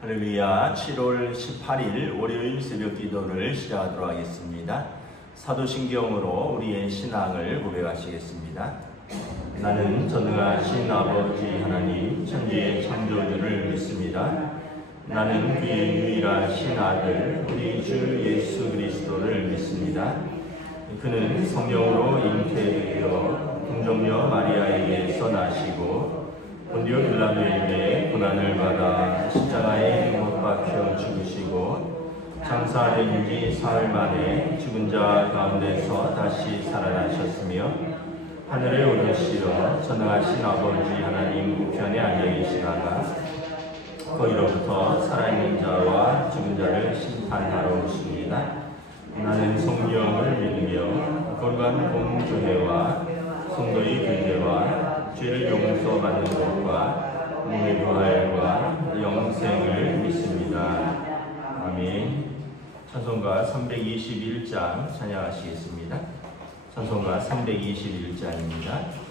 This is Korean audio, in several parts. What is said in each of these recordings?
할렐루야. 7월 18일 월요일 새벽 기도를 시작하도록 하겠습니다. 사도신경으로 우리의 신앙을 고백하시겠습니다. 나는 전능하신 아버지 하나님 천지의 창조주를 믿습니다. 나는 그의 유일하신 아들 우리 주 예수 그리스도를 믿습니다. 그는 성령으로 잉태되어 동정녀 마리아에게서 나시고 본디오 빌라도에게 고난을 받아 십자가에 못 박혀 죽으시고 장사된 지 사흘 만에 죽은 자 가운데서 다시 살아나셨으며 하늘에 오르시어 전능하신 아버지 하나님 우편에 앉아 계시다가 거기로부터 살아있는 자와 죽은 자를 심판하러 오십니다. 나는 성령을 믿으며 거룩한 공교회와 성도의 교제와 죄를 용서받는 것과 몸의 부활과 영생을 믿습니다. 아멘. 찬송가 321장 찬양하시겠습니다. 찬송가 321장입니다.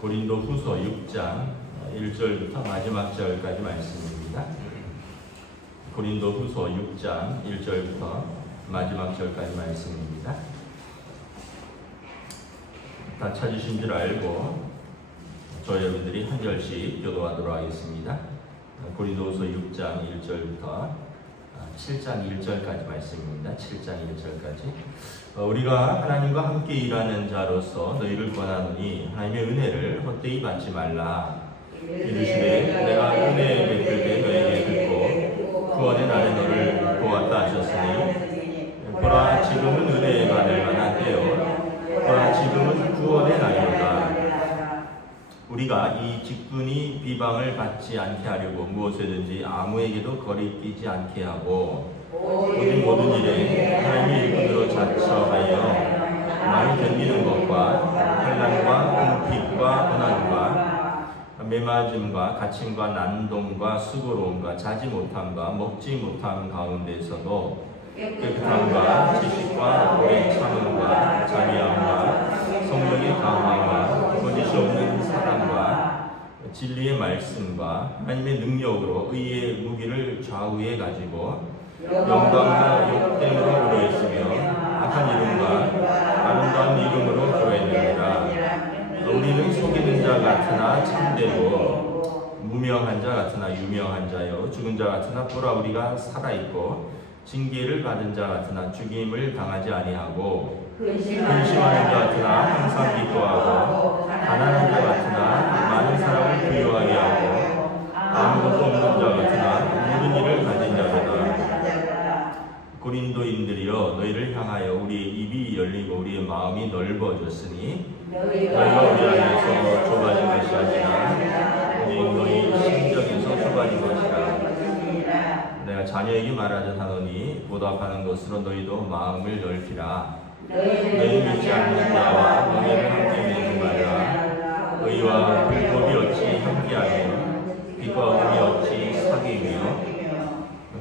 고린도후서 6장 1절부터 마지막 절까지 말씀입니다. 고린도후서 6장 1절부터 마지막 절까지 말씀입니다. 다 찾으신 줄 알고 저 여러분들이 한 절씩 교도하도록 하겠습니다. 고린도후서 6장 1절부터 7장 1절까지 말씀입니다. 7장 1절까지. 우리가 하나님과 함께 일하는 자로서 너희를 권하노니 하나님의 은혜를 헛되이 받지 말라. 이르시되 내가 은혜 베풀 때 너에게 듣고 구원의 날에 너를 보았다 하셨으니 보라 지금은 은혜에 받을 만한 때요 보라 지금은 구원의 날이로다. 우리가 이 직분이 비방을 받지 않게 하려고 무엇이든지 아무에게도 거리끼지 않게 하고 모든 일에 하나님의 일꾼으로 자처하여 많이 견디는 것과 환난과 매맞음과 갇힘과 난동과 수고로움과 자지 못함과 먹지 못함 가운데서도 깨끗함과 지식과 오래 참음과 자비함과 성령의 강함과 거짓이 없는 사랑과 진리의 말씀과 하나님의 능력으로 의의 무기를 좌우에 가지고 영광과 욕됨으로 그로했으며 악한 이름과 아름다운 이름으로 그로했느니라. 우리는 속이는 자 같으나 참되고 무명한 자 같으나 유명한 자요 죽은 자 같으나 보라 우리가 살아있고 징계를 받은 자 같으나 죽임을 당하지 아니하고 근심하는 자 같으나 항상 기뻐하고 가난한 자 같으나 많은 사람을 부유하게 하고 아무것도 없는 자 같으나 모든 일을 가진 자로다. 고린도인들이여 너희를 향하여 우리의 입이 열리고 우리의 마음이 넓어졌으니 너희가 우리 안에서 좁아진 것이 아니라 오직 너희 심정에서 좁아진 것이라. 내가 자녀에게 말하자 하노니 보답하는 것으로 너희도 마음을 넓히라. 너희 믿지 않는 자와 너희를 함께 맺는 말이라. 의와 불법이 어찌 함께하며 빛과 어둠이 어찌 사귀며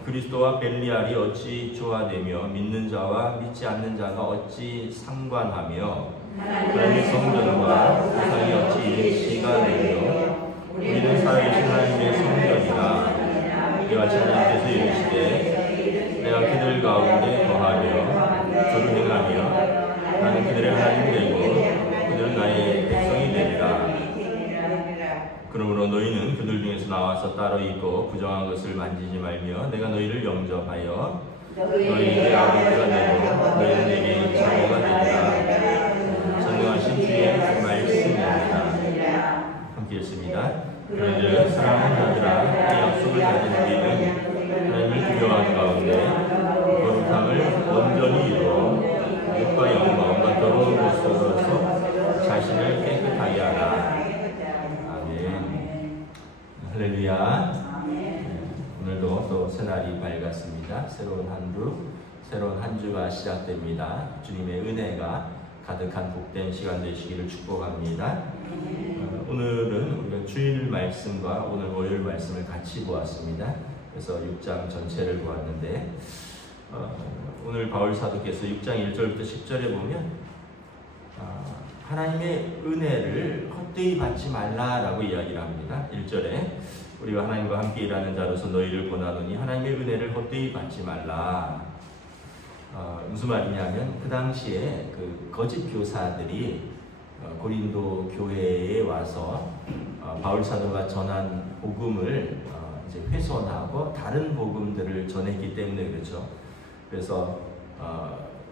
그리스도와 벨리알이 어찌 조화되며 믿는 자와 믿지 않는 자가 어찌 상관하며 하나님의 성전과 세상이 어찌 일치가 되며 우리는 살아계신 하나님의 성전이라. 이와 같이 하나님께서 이르시되 내가 그들 가운데 거하며 주를 행하며 나는 그들의 하나님이 되고 그들은 나의 백성이 되리라. 그러므로 너희는 그들 중에서 나와서 따로 있고 부정한 것을 만지지 말며 내가 너희를 영접하여 너희에게 아버지가 되고 너희는 내게 자녀가 되리라. 전능하신 주의 말씀입니다. 함께 읽습니다. 그런즉 사랑하는 자들아 이 약속을 가진 우리는 하나님을 두려워하는 가운데 거룩함을 온전히 이루어 육과 영광과 더러운 것으로서 자신을 깨끗하게 하라. 할렐루야. 오늘도 또 새날이 밝았습니다. 새로운 한 주, 새로운 한 주가 시작됩니다. 주님의 은혜가 가득한 복된 시간 되시기를 축복합니다. 오늘은 우리가 주일 말씀과 오늘 월요일 말씀을 같이 보았습니다. 그래서 6장 전체를 보았는데 오늘 바울 사도께서 6장 1절부터 10절에 보면 하나님의 은혜를 헛되이 받지 말라라고 이야기를 합니다. 1절에 우리가 하나님과 함께 일하는 자로서 너희를 권하노니 하나님의 은혜를 헛되이 받지 말라. 무슨 말이냐면 그 당시에 그 거짓 교사들이 고린도 교회에 와서 바울 사도가 전한 복음을 이제 훼손하고 다른 복음들을 전했기 때문에 그렇죠. 그래서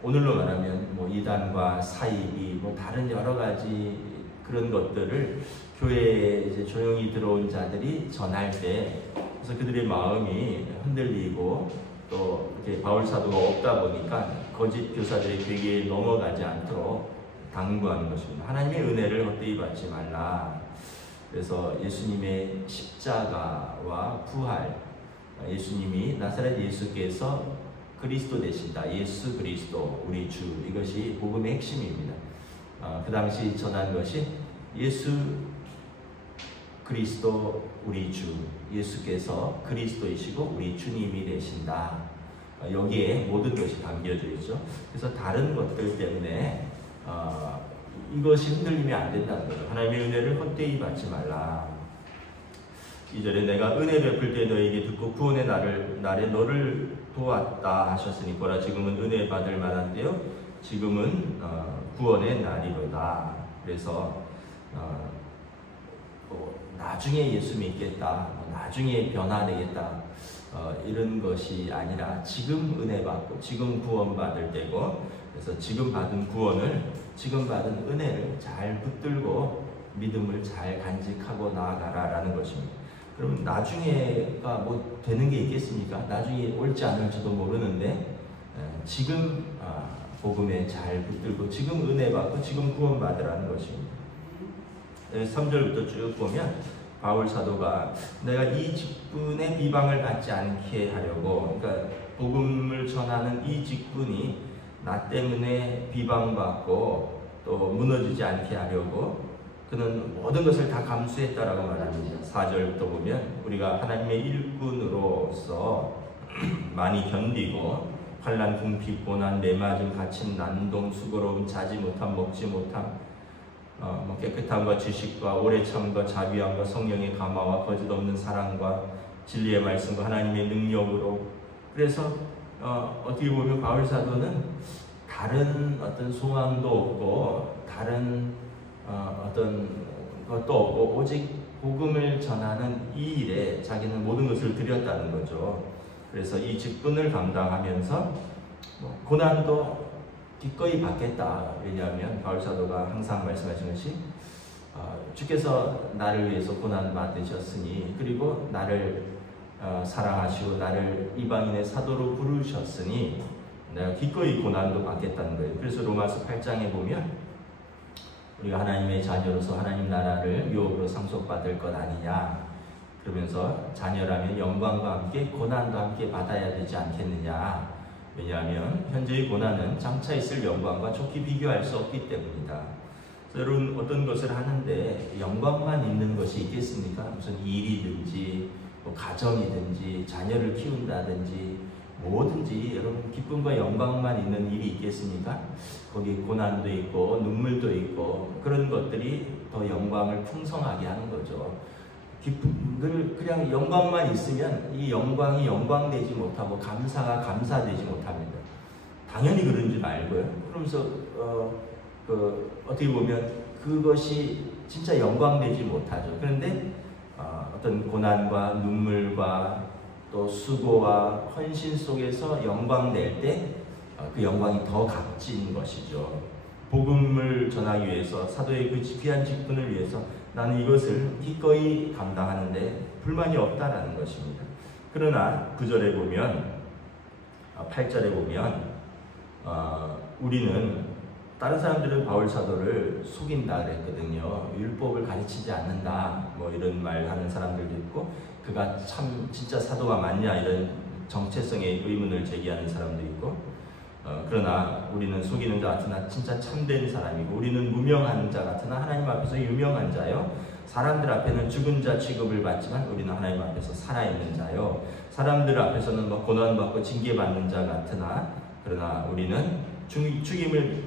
오늘로 말하면 뭐 이단과 사이비 뭐 다른 여러 가지 그런 것들을 교회에 이제 조용히 들어온 자들이 전할 때 그래서 그들의 마음이 흔들리고 또 이렇게 바울 사도가 없다 보니까 거짓 교사들의 괴계에 넘어가지 않도록 당부하는 것입니다. 하나님의 은혜를 헛되이 받지 말라. 그래서 예수님의 십자가와 부활, 예수님이 나사렛 예수께서 그리스도 되신다. 예수 그리스도 우리 주, 이것이 복음의 핵심입니다. 그 당시 전한 것이 예수 그리스도 우리 주, 예수께서 그리스도이시고 우리 주님이 되신다. 여기에 모든 것이 담겨져 있죠. 그래서 다른 것들 때문에 이것이 흔들리면 안 된다는 거죠. 하나님의 은혜를 헛되이 받지 말라. 2절에 내가 은혜 베풀 때 너에게 듣고 구원의 날에 너를 도왔다 하셨으니 보라 지금은 은혜 받을 만한 때요 지금은 구원의 날이로다. 그래서 나중에 예수 믿겠다, 나중에 변화되겠다 이런 것이 아니라 지금 은혜 받고 지금 구원 받을 때고, 그래서 지금 받은 구원을, 지금 받은 은혜를 잘 붙들고 믿음을 잘 간직하고 나아가라라는 것입니다. 그럼 나중에가 뭐 되는 게 있겠습니까? 나중에 올지 않을지도 모르는데 지금 복음에 잘 붙들고 지금 은혜 받고 지금 구원 받으라는 것입니다. 3절부터 쭉 보면 바울 사도가 내가 이 직분의 비방을 받지 않게 하려고, 그러니까 복음을 전하는 이 직분이 나 때문에 비방받고 또 무너지지 않게 하려고 그는 모든 것을 다 감수했다라고 말합니다. 4절부터 보면 우리가 하나님의 일꾼으로서 많이 견디고 환난, 궁핍, 고난, 매맞음, 갇힘, 난동, 수고로움, 자지 못함, 먹지 못함, 깨끗함과 지식과 오래 참과 자비함과 성령의 감화와 거짓 없는 사랑과 진리의 말씀과 하나님의 능력으로, 그래서 어떻게 보면 바울 사도는 다른 어떤 소망도 없고 다른 어떤 것도 없고 오직 복음을 전하는 이 일에 자기는 모든 것을 드렸다는 거죠. 그래서 이 직분을 감당하면서 고난도 기꺼이 받겠다. 왜냐하면 바울 사도가 항상 말씀하신 것이 주께서 나를 위해서 고난 받으셨으니, 그리고 나를 사랑하시고 나를 이방인의 사도로 부르셨으니 내가 기꺼이 고난도 받겠다는 거예요. 그래서 로마서 8장에 보면 우리가 하나님의 자녀로서 하나님 나라를 유업으로 상속받을 것 아니냐, 그러면서 자녀라면 영광과 함께 고난도 함께 받아야 되지 않겠느냐. 왜냐하면 현재의 고난은 장차 있을 영광과 좋게 비교할 수 없기 때문이다. 여러분, 어떤 것을 하는데 영광만 있는 것이 있겠습니까? 무슨 일이든지 가정이든지 자녀를 키운다든지 뭐든지 여러분 기쁨과 영광만 있는 일이 있겠습니까? 거기 고난도 있고 눈물도 있고 그런 것들이 더 영광을 풍성하게 하는 거죠. 늘 그냥 영광만 있으면 이 영광이 영광되지 못하고 감사가 감사되지 못합니다. 당연히 그런 줄 알고요. 그러면서 어떻게 보면 그것이 진짜 영광되지 못하죠. 그런데 어떤 고난과 눈물과 또 수고와 헌신 속에서 영광 낼 때 그 영광이 더 값진 것이죠. 복음을 전하기 위해서, 사도의 그 귀한 직분을 위해서 나는 이것을 기꺼이 감당하는데 불만이 없다라는 것입니다. 그러나 9절에 보면 8절에 보면 우리는 다른 사람들은 바울 사도를 속인다 그랬거든요. 율법을 가르치지 않는다 뭐 이런 말 하는 사람들도 있고, 그가 참 진짜 사도가 맞냐 이런 정체성의 의문을 제기하는 사람도 있고, 그러나 우리는 속이는 자 같으나 진짜 참된 사람이고, 우리는 무명한 자 같으나 하나님 앞에서 유명한 자요, 사람들 앞에는 죽은 자 취급을 받지만 우리는 하나님 앞에서 살아있는 자요, 사람들 앞에서는 고난받고 징계받는 자 같으나 그러나 우리는 죽임을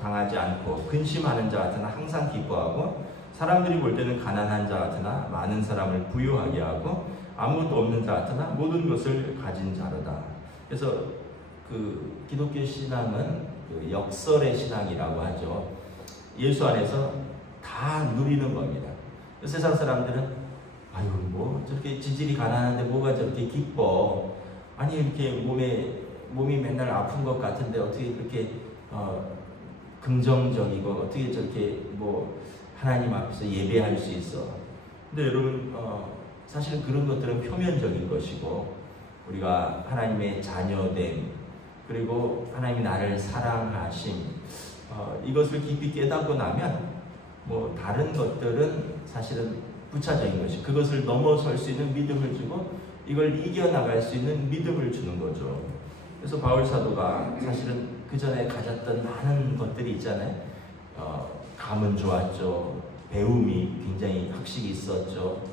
당하지 않고 근심하는 자 같으나 항상 기뻐하고, 사람들이 볼 때는 가난한 자 같으나 많은 사람을 부유하게 하고, 아무것도 없는 자 같으나 모든 것을 가진 자로다. 그래서 그 기독교 신앙은 그 역설의 신앙이라고 하죠. 예수 안에서 다 누리는 겁니다. 세상 사람들은 아유 뭐 저렇게 지질이 가난한데 뭐가 저렇게 기뻐, 아니 이렇게 몸이 맨날 아픈 것 같은데 어떻게 그렇게 긍정적이고 어떻게 저렇게 뭐 하나님 앞에서 예배할 수 있어. 근데 여러분 사실은 그런 것들은 표면적인 것이고, 우리가 하나님의 자녀됨, 그리고 하나님이 나를 사랑하심, 이것을 깊이 깨닫고 나면 뭐 다른 것들은 사실은 부차적인 것이, 그것을 넘어설 수 있는 믿음을 주고 이걸 이겨나갈 수 있는 믿음을 주는 거죠. 그래서 바울 사도가 사실은 그 전에 가졌던 많은 것들이 있잖아요. 감은 좋았죠. 배움이 굉장히 학식이 있었죠.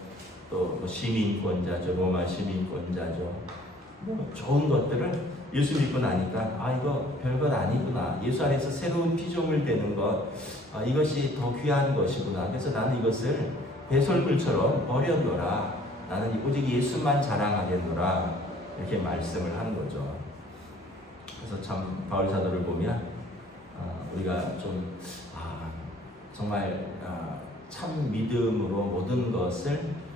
또 시민권자죠. 로마 시민권자죠. 뭐 좋은 것들을 예수 믿고 나니까 이거 별것 아니구나. 예수 안에서 새로운 피조물 되는 것, 이것이 더 귀한 것이구나. 그래서 나는 이것을 배설물처럼 버려놓으라. 나는 오직 예수만 자랑하겠노라. 이렇게 말씀을 하는 거죠. 그래서 참 바울 사도를 보면 우리가 좀 정말 참 믿음으로 모든 것을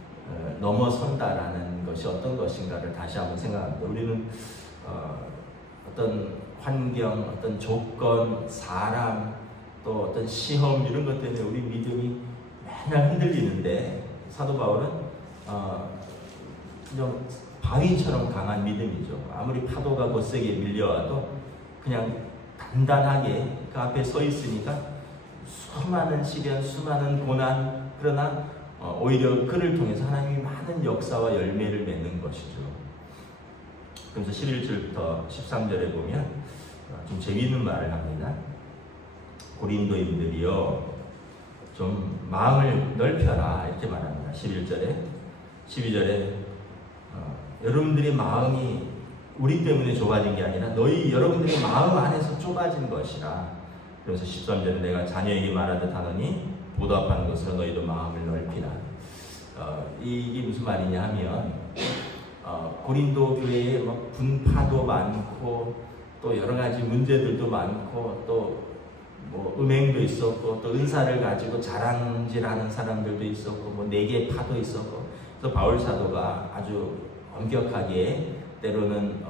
넘어선다라는 것이 어떤 것인가를 다시 한번 생각합니다. 우리는 어떤 환경, 어떤 조건, 사람, 또 어떤 시험 이런 것 때문에 우리 믿음이 맨날 흔들리는데, 사도 바울은 그냥 바위처럼 강한 믿음이죠. 아무리 파도가 거세게 밀려와도 그냥 단단하게 그 앞에 서 있으니까 수많은 시련, 수많은 고난, 그러나 오히려 그를 통해서 하나님이 많은 역사와 열매를 맺는 것이죠. 그래서 11절부터 13절에 보면 좀 재미있는 말을 합니다. 고린도인들이요, 좀 마음을 넓혀라 이렇게 말합니다. 11절에 12절에 여러분들의 마음이 우리 때문에 좁아진 게 아니라 여러분들의 마음 안에서 좁아진 것이라. 그래서 13절에 내가 자녀에게 말하듯 하노니 보답하는 것으로 너희도 마음을 넓히라. 이게 무슨 말이냐 하면 고린도 교회에 막 분파도 많고 또 여러 가지 문제들도 많고 또 뭐 음행도 있었고 또 은사를 가지고 자랑질하는 사람들도 있었고 뭐 내계 파도 있었고. 그래서 바울 사도가 아주 엄격하게 때로는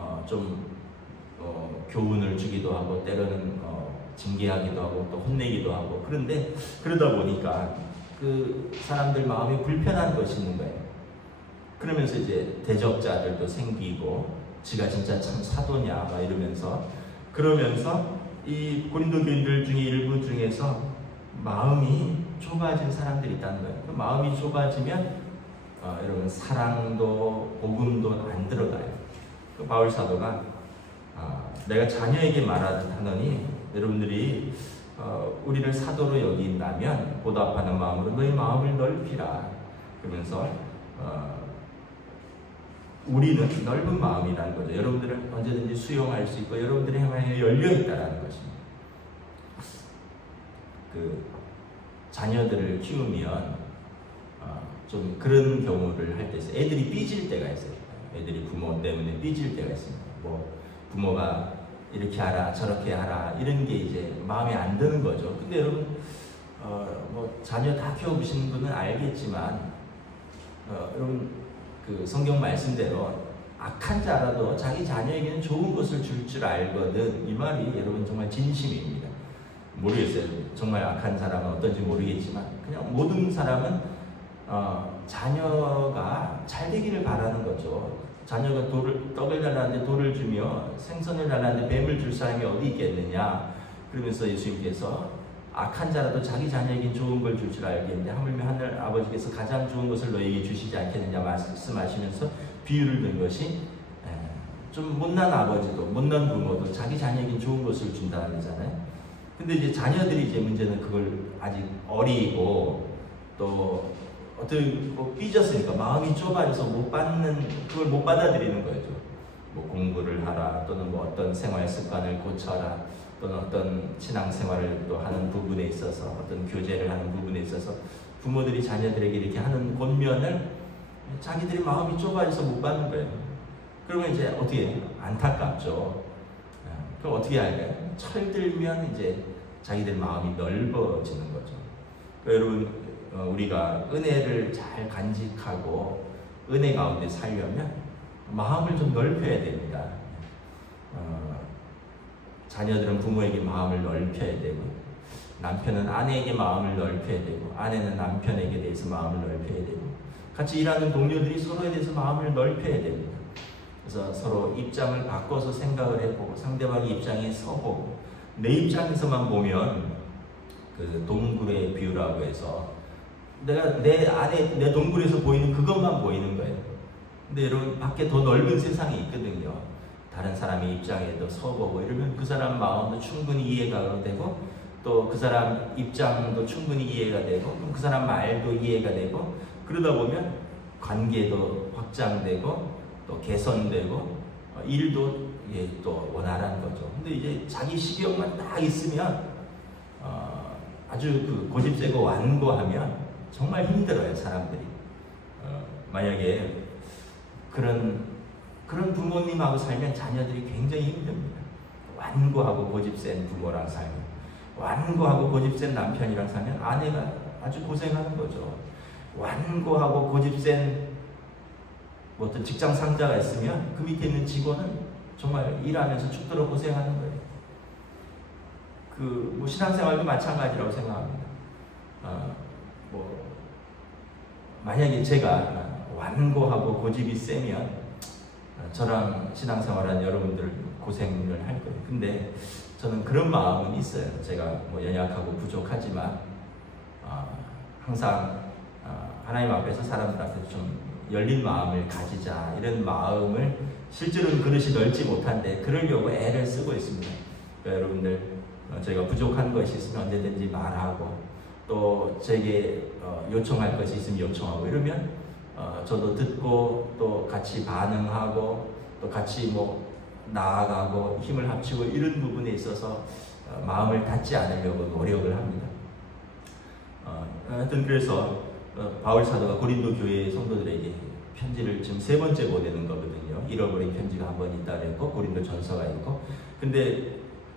교훈을 주기도 하고 때로는 징계하기도 하고 또 혼내기도 하고. 그런데 그러다 보니까 그 사람들 마음이 불편한 것이 있는 거예요. 그러면서 이제 대적자들도 생기고 지가 진짜 참 사도냐 막 이러면서 그러면서 이 고린도 교인들 중에 일부 중에서 마음이 좁아진 사람들이 있다는 거예요. 그 마음이 좁아지면 여러분 사랑도 복음도 안 들어가요. 그 바울 사도가 내가 자녀에게 말하듯 하노니 여러분들이 우리를 사도로 여긴다면 보답하는 마음으로 너희 마음을 넓히라. 그러면서 우리는 넓은 마음이라는 거죠. 여러분들은 언제든지 수용할 수 있고 여러분들의 행방에 열려 있다라는 것입니다. 그 자녀들을 키우면 좀 그런 경우를 할 때 있어요. 애들이 삐질 때가 있어요. 애들이 부모 때문에 삐질 때가 있습니다. 뭐 부모가 이렇게 하라 저렇게 하라 이런 게 이제 마음에 안 드는 거죠. 근데 여러분 뭐 자녀 다 키워보시는 분은 알겠지만 여러분 그 성경 말씀대로 악한 자라도 자기 자녀에게는 좋은 것을 줄 줄 알거든. 이 말이 여러분 정말 진심입니다. 모르겠어요. 정말 악한 사람은 어떤지 모르겠지만 그냥 모든 사람은 자녀가 잘 되기를 바라는 거죠. 자녀가 떡을 달라는데 돌을 주며 생선을 달라는데 뱀을 줄 사람이 어디 있겠느냐. 그러면서 예수님께서 악한 자라도 자기 자녀에게 좋은 걸 줄 줄 알겠는데 하물며 하늘 아버지께서 가장 좋은 것을 너에게 주시지 않겠느냐 말씀하시면서 비유를 든 것이 좀 못난 아버지도 못난 부모도 자기 자녀에게 좋은 것을 준다는 거잖아요. 근데 이제 자녀들이 이제 문제는 그걸 아직 어리고 또 어떻게 뭐 삐졌으니까 마음이 좁아져서 그걸 못 받아들이는 거죠. 뭐 공부를 하라 또는 뭐 어떤 생활 습관을 고쳐라 또는 어떤 신앙생활을 또 하는 부분에 있어서 어떤 교제를 하는 부분에 있어서 부모들이 자녀들에게 이렇게 하는 권면을 자기들이 마음이 좁아져서 못 받는 거예요. 그러면 이제 어떻게 안타깝죠. 그럼 어떻게 할까요? 철들면 이제 자기들 마음이 넓어지는 거죠. 여러분 우리가 은혜를 잘 간직하고 은혜 가운데 살려면 마음을 좀 넓혀야 됩니다. 자녀들은 부모에게 마음을 넓혀야 되고 남편은 아내에게 마음을 넓혀야 되고 아내는 남편에게 대해서 마음을 넓혀야 되고 같이 일하는 동료들이 서로에 대해서 마음을 넓혀야 됩니다. 그래서 서로 입장을 바꿔서 생각을 해보고 상대방의 입장에 서보고 내 입장에서만 보면 그 동굴의 비유라고 해서 내가 내 동굴에서 보이는 그것만 보이는 거예요. 근데 여러분 밖에 더 넓은 세상이 있거든요. 다른 사람의 입장에도 서보고 이러면 그 사람 마음도 충분히 이해가 되고 또 그 사람 입장도 충분히 이해가 되고 그 사람 말도 이해가 되고 그러다 보면 관계도 확장되고 또 개선되고 일도 또 원활한 거죠. 근데 이제 자기 시경만 딱 있으면 아주 그 고집세고 완고하면 정말 힘들어요 사람들이. 만약에 그런 부모님하고 살면 자녀들이 굉장히 힘듭니다. 완고하고 고집센 부모랑 살면, 완고하고 고집센 남편이랑 살면 아내가 아주 고생하는 거죠. 완고하고 고집센 어떤 직장 상사가 있으면 그 밑에 있는 직원은 정말 일하면서 죽도록 고생하는 거예요. 뭐 신앙생활도 마찬가지라고 생각합니다. 만약에 제가 완고하고 고집이 세면 저랑 신앙생활한 여러분들 고생을 할 거예요. 근데 저는 그런 마음은 있어요. 제가 뭐 연약하고 부족하지만 항상 하나님 앞에서 사람들 앞에서 좀 열린 마음을 가지자 이런 마음을 실제로는 그릇이 넓지 못한데 그러려고 애를 쓰고 있습니다. 그러니까 여러분들 저희가 부족한 것이 있으면 언제든지 말하고 또 제게 요청할 것이 있으면 요청하고 이러면 저도 듣고 또 같이 반응하고 또 같이 뭐 나아가고 힘을 합치고 이런 부분에 있어서 마음을 닫지 않으려고 노력을 합니다. 하여튼 그래서 바울 사도가 고린도 교회 성도들에게 편지를 지금 3번째 보내는 거거든요. 잃어버린 편지가 한 번 있다 그랬고 고린도 전서가 있고, 근데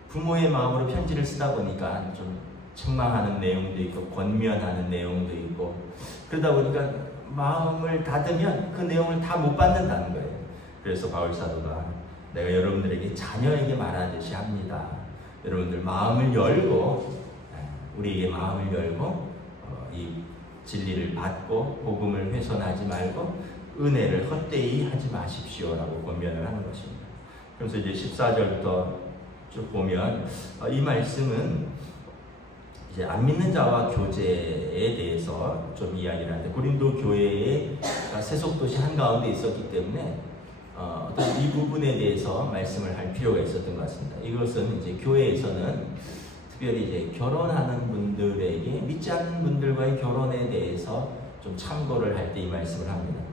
부모의 마음으로 편지를 쓰다 보니까 좀 책망하는 내용도 있고 권면하는 내용도 있고, 그러다 보니까 마음을 닫으면 그 내용을 다 못 받는다는 거예요. 그래서 바울 사도가 내가 여러분들에게 자녀에게 말하듯이 합니다. 여러분들 마음을 열고, 우리에게 마음을 열고 이 진리를 받고 복음을 훼손하지 말고 은혜를 헛되이 하지 마십시오라고 권면을 하는 것입니다. 그래서 이제 14절부터 쭉 보면 이 말씀은 이제 안 믿는 자와 교제에 대해서 좀 이야기를 하는데, 고린도 교회에 세속도시 한가운데 있었기 때문에 어떤 이 부분에 대해서 말씀을 할 필요가 있었던 것 같습니다. 이것은 이제 교회에서는 특별히 이제 결혼하는 분들에게 믿지 않는 분들과의 결혼에 대해서 좀 참고를 할 때 이 말씀을 합니다.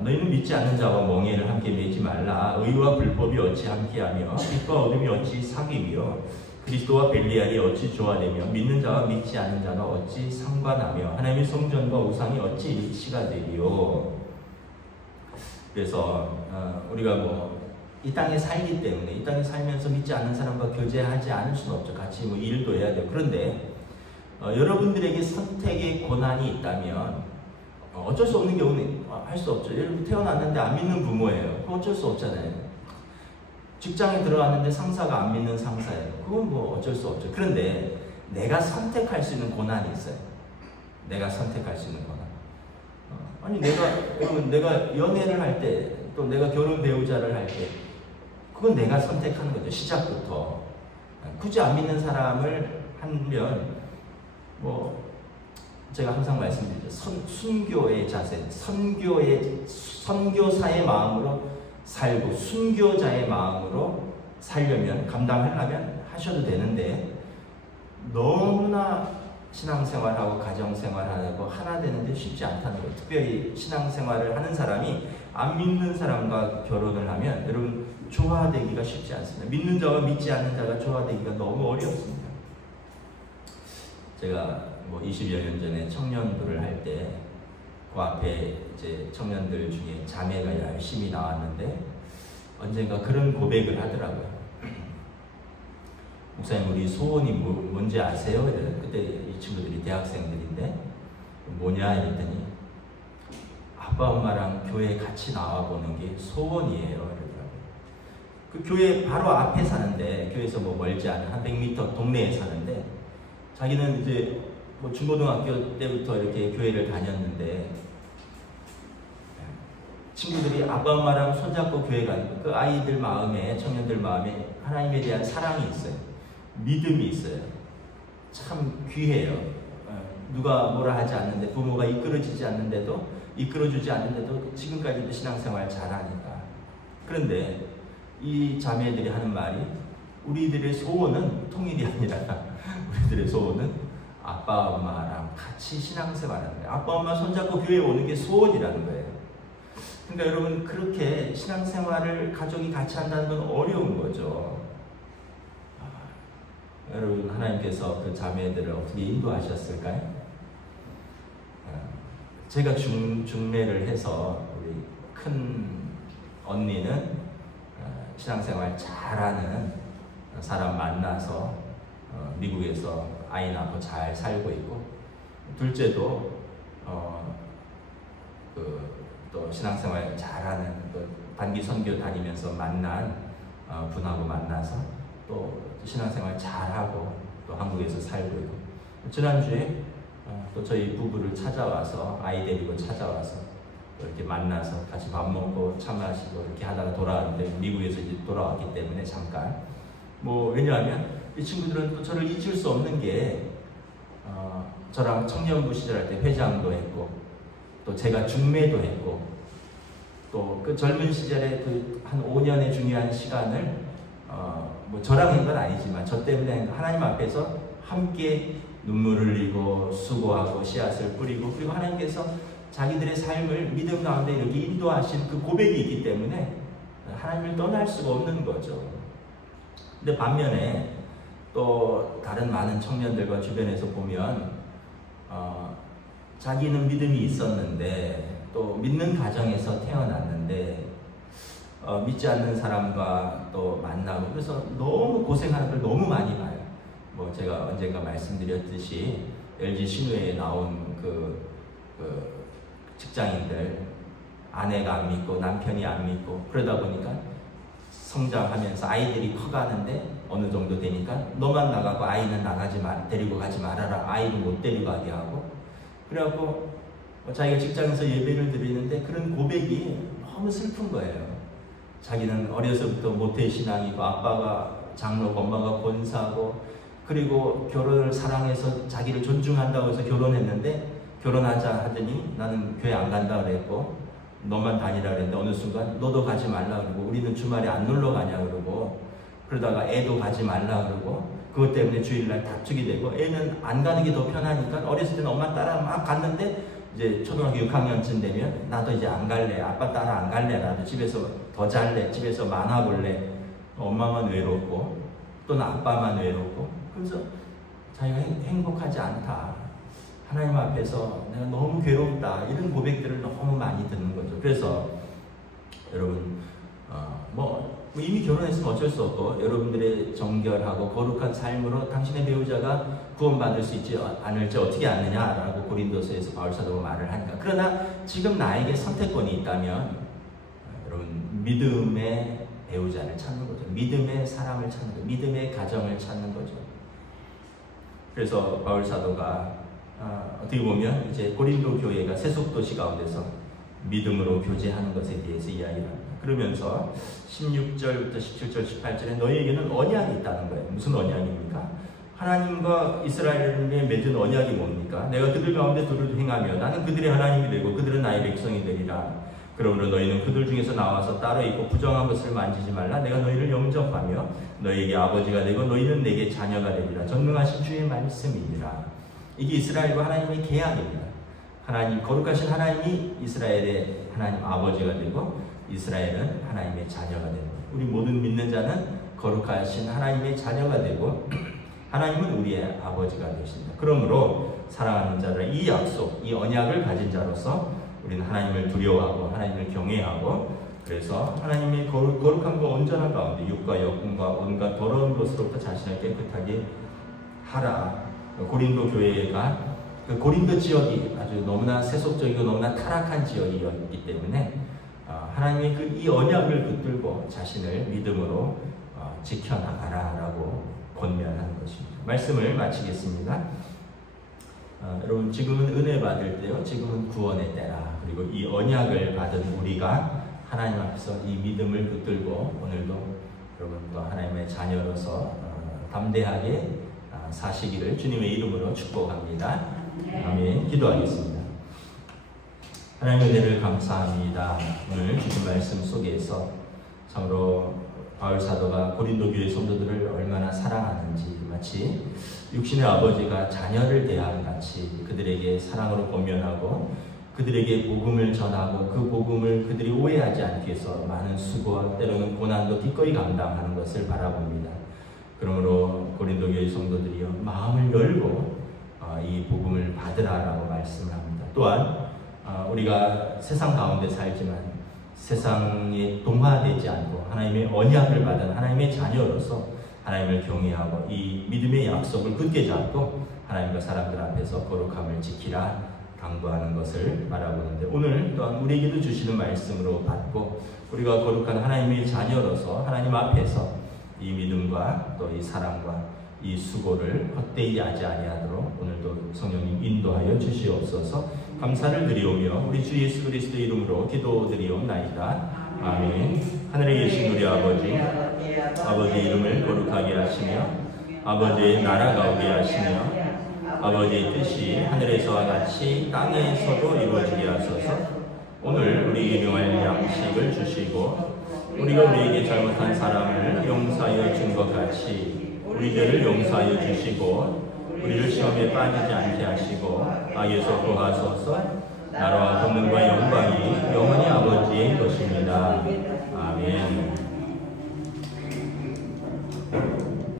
너희는 믿지 않는 자와 멍에를 함께 매지 말라. 의와 불법이 어찌 함께하며 빛과 어둠이 어찌 사귀며 그리스도와 벨리알이 어찌 조화되며 믿는 자와 믿지 않는 자가 어찌 상관하며 하나님의 성전과 우상이 어찌 일치가 되리요. 그래서 우리가 뭐 이 땅에 살기 때문에 이 땅에 살면서 믿지 않는 사람과 교제하지 않을 수는 없죠. 같이 뭐 일도 해야 돼요. 그런데 여러분들에게 선택의 권한이 있다면 어쩔 수 없는 경우는 할 수 없죠. 여러분 태어났는데 안 믿는 부모예요. 그거 어쩔 수 없잖아요. 직장에 들어갔는데 상사가 안 믿는 상사예요. 그건 뭐 어쩔 수 없죠. 그런데 내가 선택할 수 있는 권한이 있어요. 내가 선택할 수 있는 권한. 아니 내가 연애를 할 때, 또 내가 결혼 배우자를 할 때, 그건 내가 선택하는 거죠. 시작부터. 굳이 안 믿는 사람을 하면 뭐 제가 항상 말씀드리죠. 순교의 자세, 선교사의 마음으로 살고 순교자의 마음으로 살려면, 감당하려면 하셔도 되는데, 너무나 신앙생활하고 가정생활하고 하나 되는데 쉽지 않다는 거예요. 특별히 신앙생활을 하는 사람이 안 믿는 사람과 결혼을 하면 여러분 조화되기가 쉽지 않습니다. 믿는 자와 믿지 않는 자가 조화되기가 너무 어렵습니다. 제가 뭐 20여 년 전에 청년부를 할 때 그 앞에 이제 청년들 중에 자매가 열심히 나왔는데 언젠가 그런 고백을 하더라고요. 목사님, 우리 소원이 뭔지 아세요? 그때 이 친구들이 대학생들인데 뭐냐 이랬더니 아빠 엄마랑 교회 같이 나와보는 게 소원이에요 이러더라고요. 그 교회 바로 앞에 사는데, 교회에서 뭐 멀지 않은 한 100m 동네에 사는데, 자기는 이제 뭐 중고등학교 때부터 이렇게 교회를 다녔는데 친구들이 아빠 엄마랑 손잡고 교회 가는 그 아이들 마음에, 청년들 마음에 하나님에 대한 사랑이 있어요. 믿음이 있어요. 참 귀해요. 누가 뭐라 하지 않는데, 부모가 이끌어주지 않는데도 지금까지도 신앙생활 잘하니까. 그런데 이 자매들이 하는 말이, 우리들의 소원은 통일이 아니라 우리들의 소원은 아빠 엄마랑 같이 신앙생활하는 거예요. 아빠 엄마 손잡고 교회에 오는 게 소원이라는 거예요. 그러니까 여러분, 그렇게 신앙생활을 가족이 같이 한다는 건 어려운 거죠. 여러분, 하나님께서 그 자매들을 어떻게 인도하셨을까요? 제가 중매를 해서 우리 큰 언니는 신앙생활 잘하는 사람 만나서 미국에서 아이 낳고 잘 살고 있고, 둘째도 또 신앙생활 잘하는 단기 선교 다니면서 만난 분하고 만나서 또 신앙생활 잘하고 또 한국에서 살고 있고, 지난주에 또 저희 부부를 찾아와서, 아이 데리고 찾아와서 이렇게 만나서 같이 밥 먹고 차 마시고 이렇게 하다가 돌아왔는데, 미국에서 이제 돌아왔기 때문에 잠깐, 뭐 왜냐하면 이 친구들은 또 저를 잊을 수 없는 게, 저랑 청년부 시절할 때 회장도 했고, 또 제가 중매도 했고, 또 그 젊은 시절에 그 한 5년의 중요한 시간을 뭐 저랑 한 건 아니지만 저 때문에 하나님 앞에서 함께 눈물을 흘리고 수고하고 씨앗을 뿌리고, 그리고 하나님께서 자기들의 삶을 믿음 가운데 이렇게 인도하신 그 고백이 있기 때문에 하나님을 떠날 수가 없는 거죠. 근데 반면에 또 다른 많은 청년들과 주변에서 보면 자기는 믿음이 있었는데 또 믿는 가정에서 태어났는데 믿지 않는 사람과 또 만나고, 그래서 너무 고생하는 걸 너무 많이 봐요. 뭐 제가 언젠가 말씀드렸듯이 LG 신우회에 나온 그 직장인들, 아내가 안 믿고 남편이 안 믿고 그러다 보니까 성장하면서 아이들이 커가는데 어느 정도 되니까 너만 나가고 아이는 데리고 가지 말아라, 아이도 못 데리고 가게 하고, 그래갖고 자기가 직장에서 예배를 드리는데 그런 고백이 너무 슬픈 거예요. 자기는 어려서부터 모태신앙이고 아빠가 장로고 엄마가 권사고, 그리고 결혼을 사랑해서 자기를 존중한다고 해서 결혼했는데, 결혼하자 하더니 나는 교회 안 간다 그랬고 너만 다니라 그랬는데 어느 순간 너도 가지 말라 그러고, 우리는 주말에 안 놀러 가냐 그러고, 그러다가 애도 가지 말라 그러고, 그것 때문에 주일날 다투게 되고, 애는 안 가는 게 더 편하니까 어렸을 때는 엄마 따라 막 갔는데 이제 초등학교 6학년쯤 되면 나도 이제 안 갈래, 아빠 따라 안 갈래, 나도 집에서 더 잘래, 집에서 만화 볼래. 엄마만 외롭고 또는 아빠만 외롭고, 그래서 자기가 행복하지 않다, 하나님 앞에서 내가 너무 괴롭다, 이런 고백들을 너무 많이 듣는 거죠. 그래서 여러분 이미 결혼했으면 어쩔 수 없고, 여러분들의 정결하고 거룩한 삶으로 당신의 배우자가 구원받을 수 있지 않을지 어떻게 아느냐라고 고린도서에서 바울 사도가 말을 하니까, 그러나 지금 나에게 선택권이 있다면 여러분 믿음의 배우자를 찾는 거죠. 믿음의 사람을 찾는 거죠. 믿음의 가정을 찾는 거죠. 그래서 바울 사도가 어떻게 보면 이제 고린도 교회가 세속도시 가운데서 믿음으로 교제하는 것에 대해서 이야기를 합니다. 그러면서 16절부터 17절, 18절에 너희에게는 언약이 있다는 거예요. 무슨 언약입니까? 하나님과 이스라엘에 맺은 언약이 뭡니까? 내가 그들 가운데 두루 행하며 나는 그들의 하나님이 되고 그들은 나의 백성이 되리라. 그러므로 너희는 그들 중에서 나와서 따로 있고 부정한 것을 만지지 말라. 내가 너희를 영접하며 너희에게 아버지가 되고 너희는 내게 자녀가 되리라. 전능하신 주의 말씀이니라. 이게 이스라엘과 하나님의 계약입니다. 하나님, 거룩하신 하나님이 이스라엘의 하나님 아버지가 되고 이스라엘은 하나님의 자녀가 됩니다. 우리 모든 믿는 자는 거룩하신 하나님의 자녀가 되고 하나님은 우리의 아버지가 되십니다. 그러므로 사랑하는 자들, 이 약속, 이 언약을 가진 자로서 우리는 하나님을 두려워하고 하나님을 경외하고, 그래서 하나님의 거룩함과 온전한 가운데 육과 역군과 온갖 더러운 것으로부터 자신을 깨끗하게 하라. 고린도 교회가 그 고린도 지역이 아주 너무나 세속적이고 너무나 타락한 지역이었기 때문에 하나님의 이 언약을 붙들고 자신을 믿음으로 지켜나가라라고 권면하는 것입니다. 말씀을 마치겠습니다. 여러분, 지금은 은혜 받을 때요, 지금은 구원의 때라. 그리고 이 언약을 받은 우리가 하나님 앞에서 이 믿음을 붙들고 오늘도 여러분 또 하나님의 자녀로서 담대하게 사시기를 주님의 이름으로 축복합니다. 아멘. 기도하겠습니다. 하나님의 은혜를 감사합니다. 오늘 주신 말씀 속에서 참으로 바울 사도가 고린도 교회 성도들을 얼마나 사랑하는지, 마치 육신의 아버지가 자녀를 대하는 같이 그들에게 사랑으로 권면하고 그들에게 복음을 전하고 그 복음을 그들이 오해하지 않기 위해서 많은 수고와 때로는 고난도 기꺼이 감당하는 것을 바라봅니다. 그러므로 고린도 교회 성도들이요, 마음을 열고 이 복음을 받으라라고 말씀을 합니다. 또한 우리가 세상 가운데 살지만 세상에 동화되지 않고 하나님의 언약을 받은 하나님의 자녀로서 하나님을 경외하고 이 믿음의 약속을 굳게 잡고 하나님과 사람들 앞에서 거룩함을 지키라 당부하는 것을 바라보는데, 오늘 또한 우리에게도 주시는 말씀으로 받고 우리가 거룩한 하나님의 자녀로서 하나님 앞에서 이 믿음과 또 이 사랑과 이 수고를 헛되이 하지 아니하도록 오늘도 성령님 인도하여 주시옵소서. 감사를 드리오며 우리 주 예수 그리스도 이름으로 기도드리옵나이다. 아멘. 하늘에 계신 우리 아버지, 아버지의 이름을 거룩하게 하시며 아버지의 나라가 오게 하시며 아버지의 뜻이 하늘에서와 같이 땅에서도 이루어지게 하소서. 오늘 우리에게 일용할 양식을 주시고 우리가 우리에게 잘못한 사람을 용서하여 준 것 같이 우리 죄를 용서하여 주시고 우리를 시험에 빠지지 않게 하시고 악에서 구하소서. 나라와 권능과 영광이 영원히 아버지의 것입니다. 아멘.